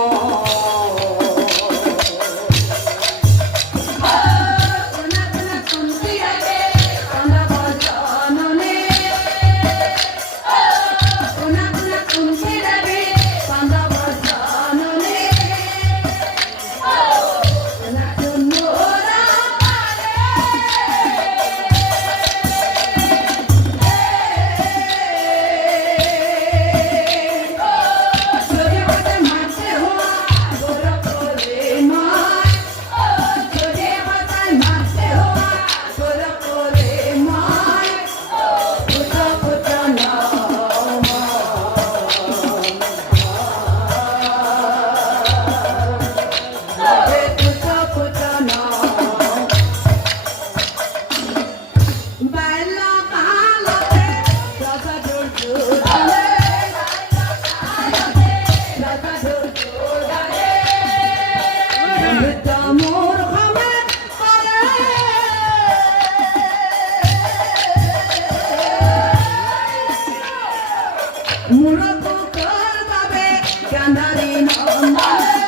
মই মুরক করবে গান্ধারী নন্দনে